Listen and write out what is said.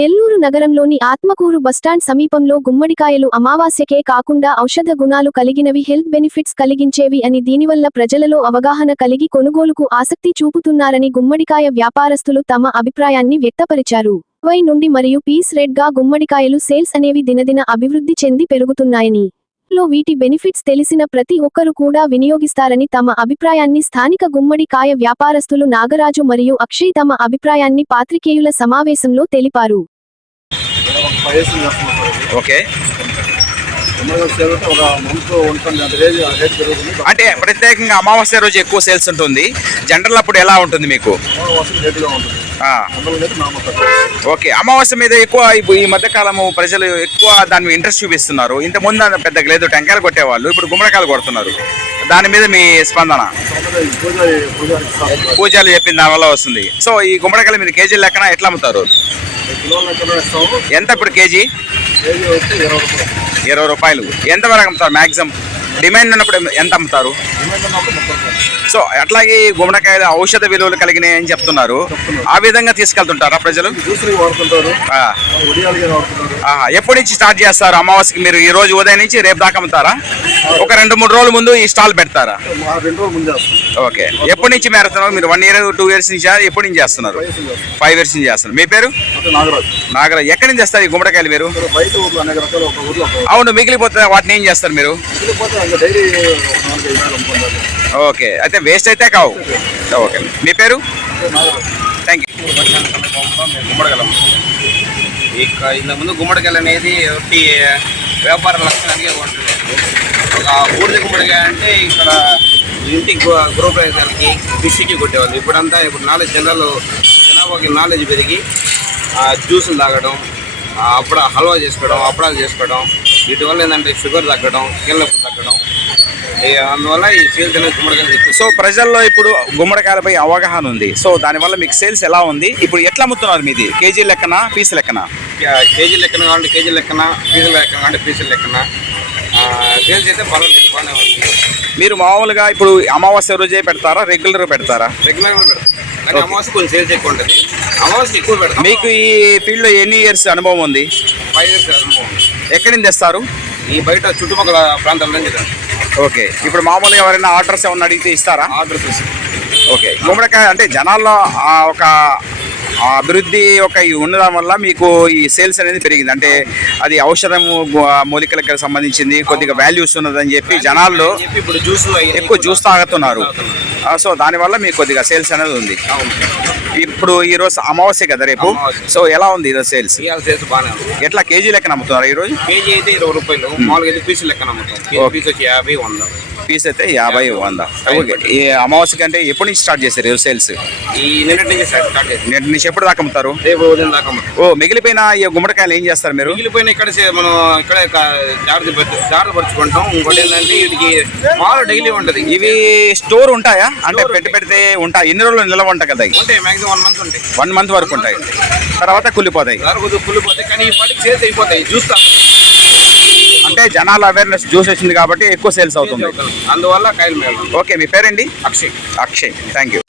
నెల్లూరు నగరంలోని ఆత్మకూరు బస్టాండ్ సమీపంలో గుమ్మడికాయలు అమావాస్యకే కాకుండా ఔషధ గుణాలు కలిగినవి హెల్త్ బెనిఫిట్స్ కలిగించేవి అని దీనివల్ల ప్రజలలో అవగాహన కలిగి కొనుగోలుకు ఆసక్తి చూపుతున్నారని గుమ్మడికాయ వ్యాపారస్తులు తమ అభిప్రాయాన్ని వ్యక్తపరిచారు. వై నుండి మరియు పీస్ రెడ్గా గుమ్మడికాయలు సేల్స్ అనేవి దినదిన అభివృద్ధి చెంది పెరుగుతున్నాయని లో వీటి బెనిఫిట్స్ తెలిసిన ప్రతి ఒక్కరు కూడా వినియోగిస్తారని తమ అభిప్రాయాన్ని స్థానిక గుమ్మడికాయ వ్యాపారస్తులు నాగరాజు మరియు అక్షయ్ తమ అభిప్రాయాన్ని పాత్రికేయుల సమావేశంలో తెలిపారు ఫైవ్ ఇయర్స్ చేస్తున్నాం సార్ ఇది ఓకే. అంటే ప్రత్యేకంగా అమావాస్య రోజు ఎక్కువ సేల్స్ ఉంటుంది. జనరల్ అప్పుడు ఎలా ఉంటుంది మీకు? ఓకే. అమావాస్య మీద ఎక్కువ ఈ మధ్య కాలము ప్రజలు ఎక్కువ దాని మీద ఇంట్రెస్ట్ చూపిస్తున్నారు. ఇంత ముందు పెద్దగా లేదు. టెంకాయలు కొట్టేవాళ్ళు. ఇప్పుడు గుమ్మడికాయలు కొడుతున్నారు. దాని మీద మీ స్పందన? పూజలు చెప్పిన దాని వల్ల వస్తుంది. సో ఈ గుమ్మడికాయలు మీరు కేజీ లెక్కన ఎట్లా అమ్ముతారు? ఎంత ఇప్పుడు కేజీ? ఇరవై రూపాయలు. ఇరవై రూపాయలు. ఎంత వరకు అమ్ముతారు మ్యాక్సిమం డిమాండ్ ఉన్నప్పుడు ఎంత అమ్ముతారు? సో అట్లాగే గుమ్మడికాయలు ఔషధ విలువలు కలిగినాయి అని చెప్తున్నారు. ఆ విధంగా తీసుకెళ్తుంటారా ప్రజలు. ఎప్పటి నుంచి స్టార్ట్ చేస్తారు? అమావాస్యకి మీరు ఈ రోజు ఉదయం నుంచి రేపు దాకా అమ్ముతారా? ఒక రెండు మూడు రోజుల ముందు ఈ స్టాల్ పెడతారా? ఓకే. ఎప్పటి నుంచి మేరుతున్నారు? మీరు వన్ ఇయర్ టూ ఇయర్స్ నుంచి ఎప్పటి నుంచి చేస్తున్నారు? ఫైవ్ ఇయర్స్ నుంచి చేస్తున్నారు. మీ పేరు? నాగరాజు. నాగర ఎక్కడి నుంచి తెస్తారు ఈ గుమ్మడికాయలు మీరు? అవును మిగిలిపోతే వాటిని ఏం చేస్తారు మీరు? ఓకే. అయితే వేస్ట్ అయితే కావు. ఓకే. మీ పేరు? థ్యాంక్ యూ గుమ్మడికాయలు ఇక ఇంతకుముందు గుమ్మడికాయలు అనేది ఒకటి వ్యాపార లక్షణానికి కొంటలేదు ఒక ఊరిది గుమ్మడికాయ అంటే ఇక్కడ ఇంటికి గృ- గృహ ప్రవేశాలకి ఫిష్కి కొట్టేవాళ్ళు. ఇప్పుడంతా ఇప్పుడు నాలెడ్జ్ జనరల్ జనాభాకి నాలెడ్జ్ పెరిగి ఆ, జ్యూసులు తాగడం అప్పుడు హల్వా చేసుకోవడం అప్పడాలు చేసుకోవడం వీటి వల్ల ఏంటంటే షుగర్ తగ్గడం కీళ్ళ తగ్గడం అందువల్ల ఈ సేల్స్ అనేది గుమ్మడికాయలు సో ప్రజల్లో ఇప్పుడు గుమ్మడికాయలపై అవగాహన ఉంది. సో దానివల్ల మీకు సేల్స్ ఎలా ఉంది? ఇప్పుడు ఎట్లా అమ్ముతున్నారు మీది? కేజీ లెక్కన పీస్ లెక్కన? కేజీ లెక్కన కావాలంటే కేజీ లెక్కన పీసుల లెక్కన కావాలంటే పీసుల లెక్కన. సేల్స్ అయితే పర్వాలేదు బాగానే ఉంది. మీరు మామూలుగా ఇప్పుడు అమావాస్య రోజే పెడతారా రెగ్యులర్ పెడతారా? రెగ్యులర్గా పెడతాం. కానీ అమావాస్య కొంచెం సేల్స్ ఎక్కువ ఉంటుంది. అమావాస్య ఎక్కువ పెడతాం. మీకు ఈ ఫీల్డ్లో ఎన్ని ఇయర్స్ అనుభవం ఉంది? ఫైవ్ ఇయర్స్ అనుభవం. ఎక్కడి నుంచి తెస్తారు? ఈ బయట చుట్టుపక్కల ప్రాంతాల నుంచి. ఓకే. ఇప్పుడు మామూలుగా ఎవరైనా ఆర్డర్స్ ఏమన్నా అడిగితే ఇస్తారా? ఆర్డర్ చేసి ఓకే. గుమ్మడికాయ అంటే జనాల్లో ఒక అభివృద్ధి ఒక ఉండడం వల్ల మీకు ఈ సేల్స్ అనేది పెరిగింది. అంటే అది ఔషధం మూలికలకు సంబంధించింది కొద్దిగా వాల్యూస్ ఉన్నదని చెప్పి జనాల్లో ఇప్పుడు జ్యూస్ ఎక్కువ జ్యూస్ తాగుతున్నారు. సో దానివల్ల మీకు కొద్దిగా సేల్స్ అనేది ఉంది. ఇప్పుడు ఈ రోజు అమావాస్య కదా రేపు. సో ఎలా ఉంది ఈరోజు సేల్స్? సేల్స్ బాగానే ఎట్లా కేజీ లెక్కన అమ్ముతున్నారు ఈ రోజు కేజీ అయితే ఇరవై రూపాయలు మామూలుగా అయితే. పీస్ వచ్చి యాభై వంద. పీస్ అయితే యాభై వంద. ఓకే. ఈ అమావాస్య కంటే ఎప్పటి నుంచి స్టార్ట్ చేశారు ఈరోజు సేల్స్? ఈ నిన్నటి నుంచి స్టార్ట్ చేసి నేటి నుంచి ఎప్పుడు దాకా అమ్ముతారు? రేపు ఉదయం దాకా ఓ మిగిలిపోయిన ఈ గుమ్మడికాయలు ఏం చేస్తారు మీరు? మిగిలిపోయిన ఇక్కడ మనం ఇక్కడ జాగ్రత్త పరుచుకుంటాం. ఇంకోటి ఏంటంటే వీటికి మాలు డైలీ ఉంటుంది. ఇవి స్టోర్ ఉంటాయా? అంటే పెట్టి పెడితే ఉంటాయి. ఎన్ని రోజులు నిల్వ ఉంటాయి కదా ఉంటాయి. మాక్సిమం వన్ మంత్ ఉంటాయి. వన్ మంత్ వరకు ఉంటాయి. తర్వాత కుళ్ళిపోతాయి. కుళ్ళిపోతాయి. కానీ ఈ పాటికి సేల్స్ అయిపోతాయి. జ్యూస్ అంటే జనాల అవేర్నెస్ జ్యూస్ వచ్చింది కాబట్టి ఎక్కువ సేల్స్ అవుతుంది. అందువల్ల ఓకే మీ పేరండి అక్షయ్. అక్షయ్. Thank you